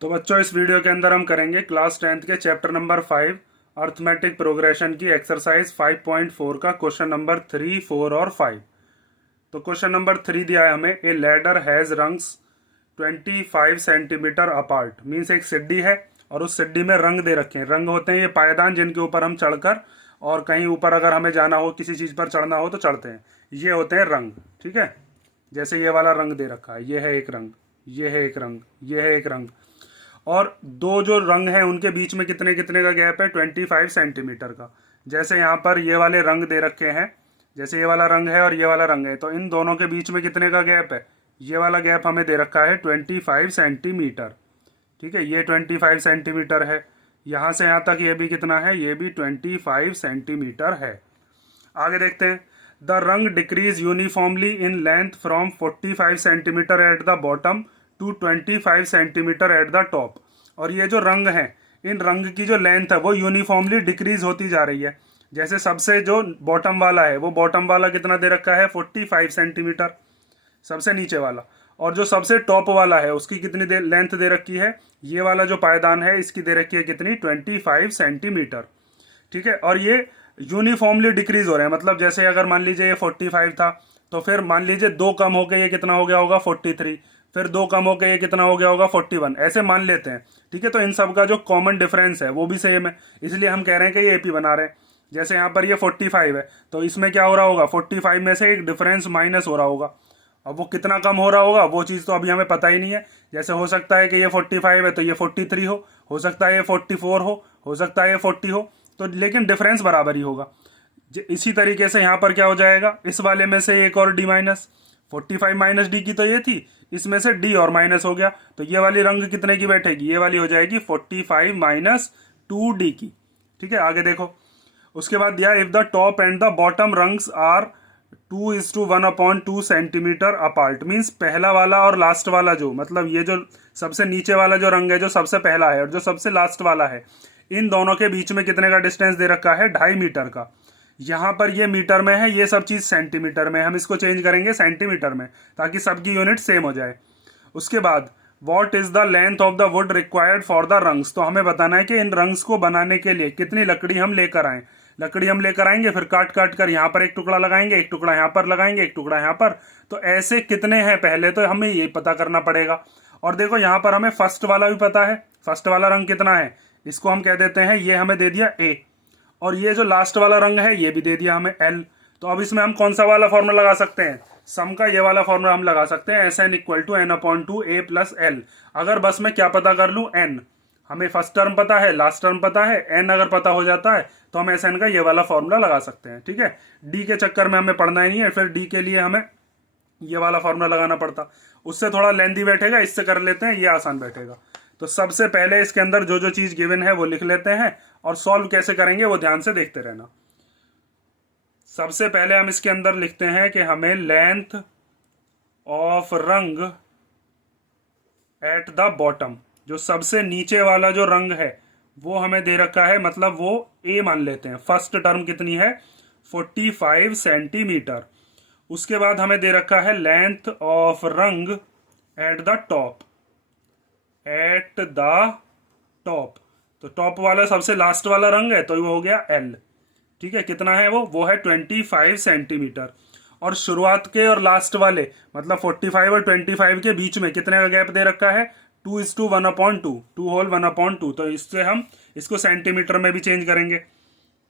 तो बच्चों, इस वीडियो के अंदर हम करेंगे क्लास 10th के चैप्टर नंबर 5 अर्थमेटिक प्रोग्रेशन की एक्सरसाइज 5.4 का क्वेश्चन नंबर 3, 4 और 5। तो क्वेश्चन नंबर 3 दिया है हमें, ए ladder has rungs 25 centimetre apart. Means एक सीढ़ी है और उस सीढ़ी में रंग दे रखे हैं। रंग होते हैं ये पायदान जिनके ऊपर हम चढ़कर और कहीं ऊपर अगर हमें जाना हो, किसी चीज पर चढ़ना हो तो चढ़ते हैं। ये होते हैं रंग। ठीक है, जैसे ये वाला रंग दे रखा है, ये है एक रंग, ये है एक रंग, ये है एक रंग। और दो जो रंग हैं उनके बीच में कितने कितने का गैप है? 25 सेंटीमीटर का। जैसे यहाँ पर ये वाले रंग दे रखे हैं, जैसे ये वाला रंग है और ये वाला रंग है, तो इन दोनों के बीच में कितने का गैप है? ये वाला गैप हमें दे रखा है 25 सेंटीमीटर। ठीक है, ये 25 सेंटीमीटर है। यहाँ से यहाँ तक ये भी कितना है? ये भी 25 सेंटीमीटर है। आगे देखते हैं। The rung decreases uniformly in length from 45 centimetre at the bottom to 25 centimetre at the top. और ये जो रंग है, इन रंग की जो लेंथ है वो यूनिफॉर्मली डिक्रीज होती जा रही है। जैसे सबसे जो बॉटम वाला है, वो बॉटम वाला कितना दे रखा है? 45 सेंटीमीटर, सबसे नीचे वाला। और जो सबसे टॉप वाला है उसकी कितनी लेंथ दे रखी है? ये वाला जो पायदान है इसकी दे रखी है कितनी? 25 सेंटीमीटर। ठीक है, और ये यूनिफॉर्मली डिक्रीज हो रहे हैं। मतलब जैसे अगर मान लीजिए ये 45 था, तो फिर मान लीजिए दो कम होके ये कितना हो गया होगा? 43। फिर दो कम होके ये कितना हो गया होगा? 41। ऐसे मान लेते हैं। ठीक है, तो इन सब का जो कॉमन डिफरेंस है वो भी सेम है, इसलिए हम कह रहे हैं कि ये एपी बना रहे हैं। जैसे यहाँ पर ये 45 है, तो इसमें क्या हो रहा होगा? 45 में से एक डिफरेंस माइनस हो रहा होगा। अब वो कितना कम हो रहा होगा वो चीज़ तो अभी हमें पता ही नहीं है। जैसे हो सकता है कि ये 45 है तो ये 43 हो सकता है ये 44 हो सकता है ये 40 हो, तो लेकिन डिफरेंस बराबर ही होगा। इसी तरीके से यहाँ पर क्या हो जाएगा? इस वाले में से एक और डी माइनस, 45 माइनस डी की तो ये थी, इसमें से डी और माइनस हो गया, तो ये वाली रंग कितने की बैठेगी? ये वाली हो जाएगी 45 माइनस 2d की। ठीक है, आगे देखो। उसके बाद दिया, if the top and the bottom rungs are 2:1/2 centimetre apart. Means पहला वाला और लास्ट वाला जो, मतलब ये जो सबसे नीचे वाला जो रंग है जो सबसे पहला है और जो सबसे लास्ट वाला है, इन दोनों के बीच में कितने का डिस्टेंस दे रखा है? 2.5 मीटर का। यहाँ पर ये मीटर में है, ये सब चीज सेंटीमीटर में। हम इसको चेंज करेंगे सेंटीमीटर में ताकि सबकी यूनिट सेम हो जाए। उसके बाद what is the length of the wood required for the rungs. तो हमें बताना है कि इन रंग्स को बनाने के लिए कितनी लकड़ी हम लेकर आए। लकड़ी हम लेकर आएंगे, फिर काट काट कर यहाँ पर एक टुकड़ा लगाएंगे, एक टुकड़ा यहाँ पर लगाएंगे, एक टुकड़ा यहाँ पर। तो ऐसे कितने हैं पहले तो हमें ये पता करना पड़ेगा। और देखो यहाँ पर हमें फर्स्ट वाला भी पता है। फर्स्ट वाला रंग कितना है? इसको हम कह देते हैं, ये हमें दे दिया ए। और ये जो लास्ट वाला रंग है ये भी दे दिया हमें एल। तो अब इसमें हम कौन सा वाला फॉर्मूला लगा सकते हैं? सम का ये वाला फॉर्मूला हम लगा सकते हैं, S N equal to N upon two A plus L. अगर बस मैं क्या पता कर लूं? एन। हमें फर्स्ट टर्म पता है, लास्ट टर्म पता है, एन अगर पता हो जाता है तो हम एस एन का ये वाला फॉर्मूला लगा सकते हैं। ठीक है, डी के चक्कर में हमें पढ़ना ही नहीं है, फिर डी के लिए हमें ये वाला फॉर्मूला लगाना पड़ता। उससे थोड़ा लेंदी बैठेगा, इससे कर लेते हैं, ये आसान बैठेगा। तो सबसे पहले इसके अंदर जो जो चीज गिवन है वो लिख लेते हैं, और सॉल्व कैसे करेंगे वो ध्यान से देखते रहना। सबसे पहले हम इसके अंदर लिखते हैं कि हमें लेंथ ऑफ रंग एट द बॉटम, जो सबसे नीचे वाला जो रंग है वो हमें दे रखा है, मतलब वो ए मान लेते हैं। फर्स्ट टर्म कितनी है? 45 सेंटीमीटर। उसके बाद हमें दे रखा है लेंथ ऑफ रंग eight the top, eight the top. तो टॉप वाला सबसे लास्ट वाला रंग है तो वो हो गया एल। ठीक है, कितना है वो है 25 सेंटीमीटर। और शुरुआत के और लास्ट वाले, मतलब 45 और 25 के बीच में कितने का गैप दे रखा है? 2:1/2, 2 तो इससे हम इसको सेंटीमीटर में भी चेंज करेंगे।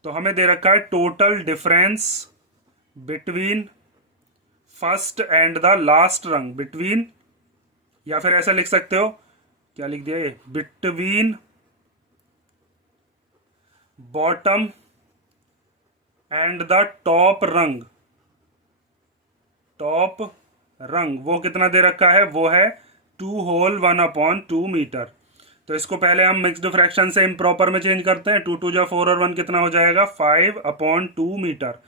तो हमें दे रखा है total difference between first and the last रंग, बिटवीन, या फिर ऐसा लिख सकते हो, क्या लिख दिया ये? Between bottom and the top रंग। टॉप रंग वो कितना दे रखा है? वो है 2:1/2 मीटर। तो इसको पहले हम मिक्स्ड फ्रैक्शन से इम्प्रॉपर में चेंज करते हैं। 2 2 जा 4 और 1 कितना हो जाएगा? 5/2 मीटर।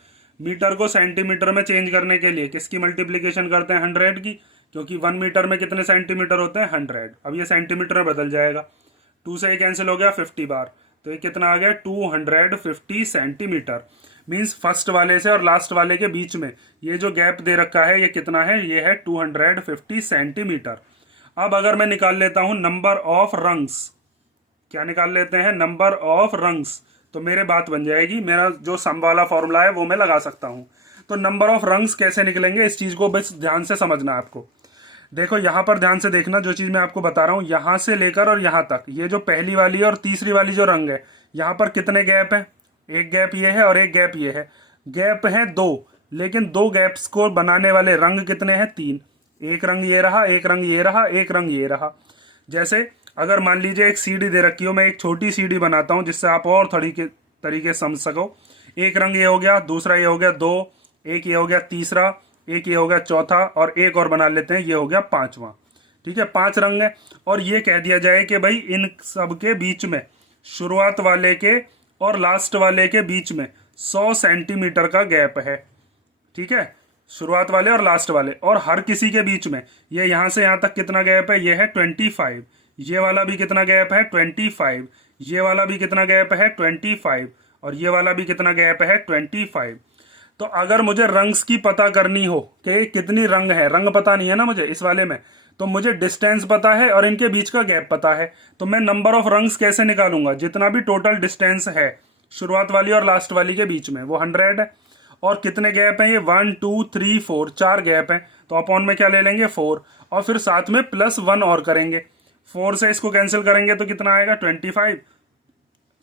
मीटर को सेंटीमीटर में चेंज करने के लिए किसकी मल्टीप्लीकेशन करते हैं? 100 की, क्योंकि 1 मीटर में कितने सेंटीमीटर होते हैं? 100। अब ये सेंटीमीटर में बदल जाएगा, 2 से ये कैंसिल हो गया 50 बार, तो ये कितना आ गया? 250 सेंटीमीटर। मीन्स फर्स्ट वाले से और लास्ट वाले के बीच में ये जो गैप दे रखा है ये कितना है? ये है 250 सेंटीमीटर। अब अगर मैं निकाल लेता हूं नंबर ऑफ रंग्स, क्या निकाल लेते हैं, नंबर ऑफ रंग्स, तो मेरे बात बन जाएगी, मेरा जो सम वाला फॉर्मूला है वो मैं लगा सकता हूं। तो नंबर ऑफ रंग्स कैसे निकलेंगे, इस चीज को बस ध्यान से समझना है आपको। देखो यहां पर ध्यान से देखना, जो चीज मैं आपको बता रहा हूं, यहां से लेकर और यहां तक, ये जो पहली वाली और तीसरी वाली जो रंग है, यहां पर कितने गैप है, एक गैप ये है और एक गैप ये है, गैप है दो, लेकिन दो गैप्स को बनाने वाले रंग कितने हैं, तीन। एक रंग ये रहा, एक रंग ये रहा, एक रंग ये रहा। जैसे अगर मान लीजिए एक सीढ़ी दे रखी हो, मैं एक छोटी सीढ़ी बनाता हूं जिससे आप और तरीके समझ सको। एक रंग ये हो गया, दूसरा ये हो गया दो, एक ये हो गया तीसरा, एक ये हो गया चौथा, और एक और बना लेते हैं, ये हो गया पांचवा। ठीक है, पांच रंग है, और ये कह दिया जाए कि भाई इन सब के बीच में, शुरुआत वाले के और लास्ट वाले के बीच में 100 सेंटीमीटर का गैप है। ठीक है, शुरुआत वाले और लास्ट वाले, और हर किसी के बीच में, ये यहां से यहां तक कितना गैप है, ये है 25, ये वाला भी कितना गैप है 25, ये वाला भी कितना गैप है 25, और ये वाला भी कितना गैप है 25। तो अगर मुझे रंग्स की पता करनी हो कि कितनी रंग है, रंग पता नहीं है ना मुझे इस वाले में, तो मुझे डिस्टेंस पता है और इनके बीच का गैप पता है, तो मैं नंबर ऑफ रंग्स कैसे निकालूंगा, जितना भी टोटल डिस्टेंस है शुरुआत वाली और लास्ट वाली के बीच में वो 100 है, और कितने गैप हैं ये 1 2 3 4, चार गैप हैं, तो अपॉन में क्या ले लेंगे 4, और फिर साथ में +1 और करेंगे, 4 से इसको कैंसिल करेंगे तो कितना आएगा 25,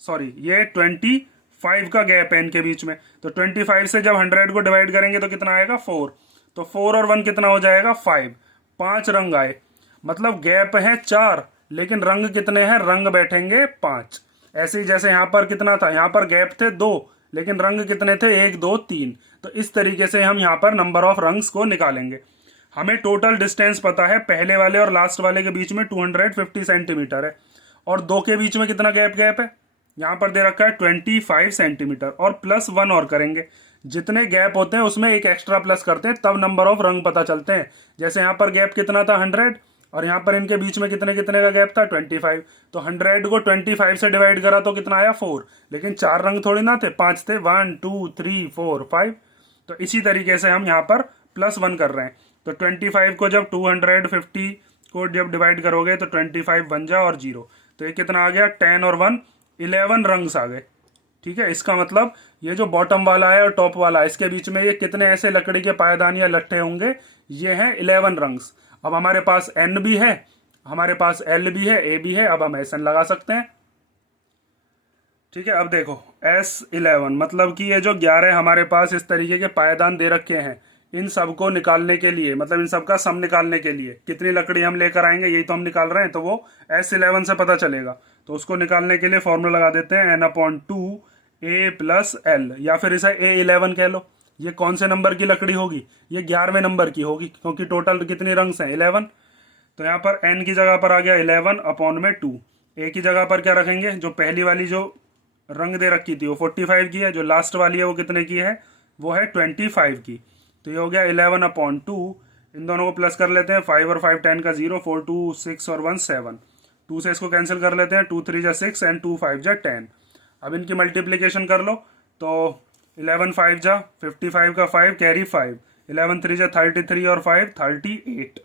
सॉरी ये 25 का गैप है इनके बीच में, तो 25 से जब 100 को डिवाइड करेंगे तो कितना आएगा 4, तो 4 और 1 कितना हो जाएगा 5, पांच रंग आए, मतलब गैप है 4, लेकिन रंग कितने हैं, रंग बैठेंगे 5। ऐसे ही जैसे यहां पर कितना था, यहां पर गैप थे 2, लेकिन रंग कितने थे 1 2 3, तो इस तरीके से हम यहां पर नंबर ऑफ रंग्स को निकालेंगे। हमें टोटल डिस्टेंस पता है, पहले वाले और लास्ट वाले के बीच में 250 सेंटीमीटर है, और दो के बीच में कितना गैप है, यहां पर दे रखा है 25 सेंटीमीटर, और +1 और करेंगे, जितने गैप होते हैं उसमें एक एक्स्ट्रा प्लस करते हैं, तब नंबर ऑफ रंग पता चलते हैं। जैसे यहां पर गैप कितना था 100, और यहां पर इनके बीच में कितने कितने का गैप था 25, तो 100 को 25 से डिवाइड करा तो कितना आया 4, लेकिन चार रंग थोड़ी ना थे, पांच थे, 1 2 3 4 5, तो इसी तरीके से हम यहाँ पर +1 कर रहे हैं। तो 25 को जब 250 को जब डिवाइड करोगे तो 25 बन जा और 0, तो ये कितना आ गया 10 और 1 11 रंग्स आ गए। ठीक है, इसका मतलब ये जो बॉटम वाला है और टॉप वाला है, इसके बीच में ये कितने ऐसे लकड़ी के पायदान या लट्ठे होंगे, ये हैं 11 रंग्स। अब हमारे पास N भी है, हमारे पास L भी है, A भी है, अब हम SN लगा सकते हैं। ठीक है, अब देखो S11 मतलब कि ये जो 11 हमारे पास इस तरीके के पायदान दे रखे हैं, इन सब को निकालने के लिए, मतलब इन सब का सम निकालने के लिए कितनी लकड़ी हम लेकर आएंगे, यही तो हम निकाल रहे हैं, तो वो S11 से पता चलेगा। तो उसको निकालने के लिए फॉर्मूला लगा देते हैं N/2 A+L, या फिर इसे A11 कह लो। ये कौन से नंबर की लकड़ी होगी, ये 11वें नंबर की होगी, क्योंकि टोटल कितनी रंग्स हैं 11। तो यहाँ पर N की जगह पर आ गया 11/2, A की जगह पर क्या रखेंगे, जो पहली वाली जो रंग दे रखी थी वो 45 की है, जो लास्ट वाली है वो कितने की है, वो है 25 की, तो ये हो गया 11/2। इन दोनों को प्लस कर लेते हैं, 5 और 5 10 का 0, 4 2 6 और 1 7, 2 से इसको कैंसिल कर लेते हैं, 2 3 जा 6 एंड 2 5 जा 10। अब इनकी मल्टीप्लीकेशन कर लो, तो 11 5 जा 55 का 5 कैरी 5, 11 3 जा 33 और 5 38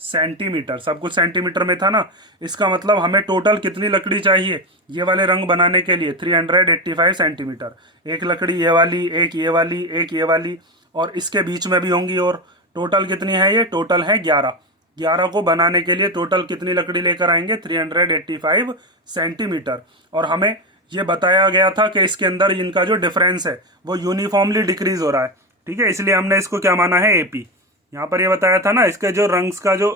सेंटीमीटर, सब कुछ सेंटीमीटर में था ना। इसका मतलब हमें टोटल कितनी लकड़ी चाहिए ये वाले रंग बनाने के लिए, 385 सेंटीमीटर। एक लकड़ी ये वाली, एक ये वाली, एक ये वाली, और इसके बीच में भी होंगी, और टोटल कितनी है ये, टोटल है 11। 11 को बनाने के लिए टोटल कितनी लकड़ी लेकर आएंगे, 385 सेंटीमीटर। और हमें ये बताया गया था कि इसके अंदर इनका जो डिफरेंस है वो यूनिफॉर्मली डिक्रीज हो रहा है। ठीक है, इसलिए हमने इसको क्या माना है, AP। यहाँ पर ये बताया था ना, इसके जो रंग्स का जो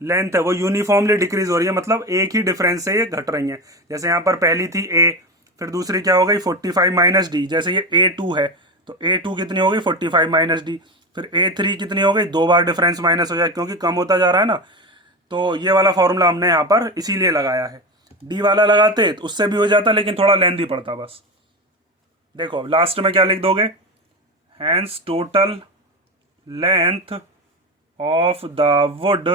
लेंथ है वो यूनिफॉर्मली डिक्रीज हो रही है, मतलब एक ही डिफरेंस से ये घट रही है। जैसे यहाँ पर पहली थी A, फिर दूसरी क्या हो गई 45 - D, जैसे ये A2 है, तो A2 कितनी हो गई 45 - D, फिर A3 कितनी हो गई, 2 बार डिफरेंस माइनस हो जाए, क्योंकि कम होता जा रहा है ना। तो ये वाला फॉर्मूला हमने यहाँ पर इसीलिए लगाया है। D वाला लगाते तो उससे भी हो जाता, लेकिन थोड़ा लेंथी पड़ता बस। देखो लास्ट में क्या लिख दोगे, hence total length of the wood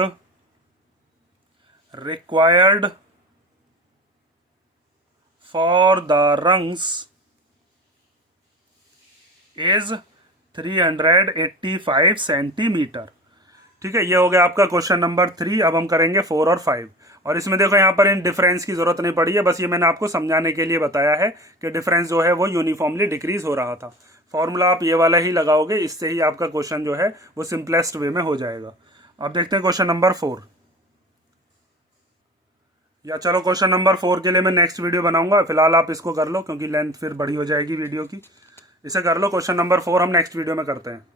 required for the rungs is 385 centimetre. ठीक है, ये हो गया आपका क्वेश्चन नंबर 3। अब हम करेंगे 4 और 5। और इसमें देखो यहाँ पर इन डिफरेंस की जरूरत नहीं पड़ी है, बस ये मैंने आपको समझाने के लिए बताया है कि डिफरेंस जो है वो यूनिफॉर्मली डिक्रीज हो रहा था। फॉर्मूला आप ये वाला ही लगाओगे, इससे ही आपका क्वेश्चन जो है वो सिंपलेस्ट वे में हो जाएगा। अब देखते हैं क्वेश्चन नंबर 4। या चलो क्वेश्चन नंबर 4 के लिए मैं नेक्स्ट वीडियो बनाऊंगा, फिलहाल आप इसको कर लो क्योंकि लेंथ फिर बड़ी हो जाएगी वीडियो की। इसे कर लो, क्वेश्चन नंबर 4 हम नेक्स्ट वीडियो में करते हैं।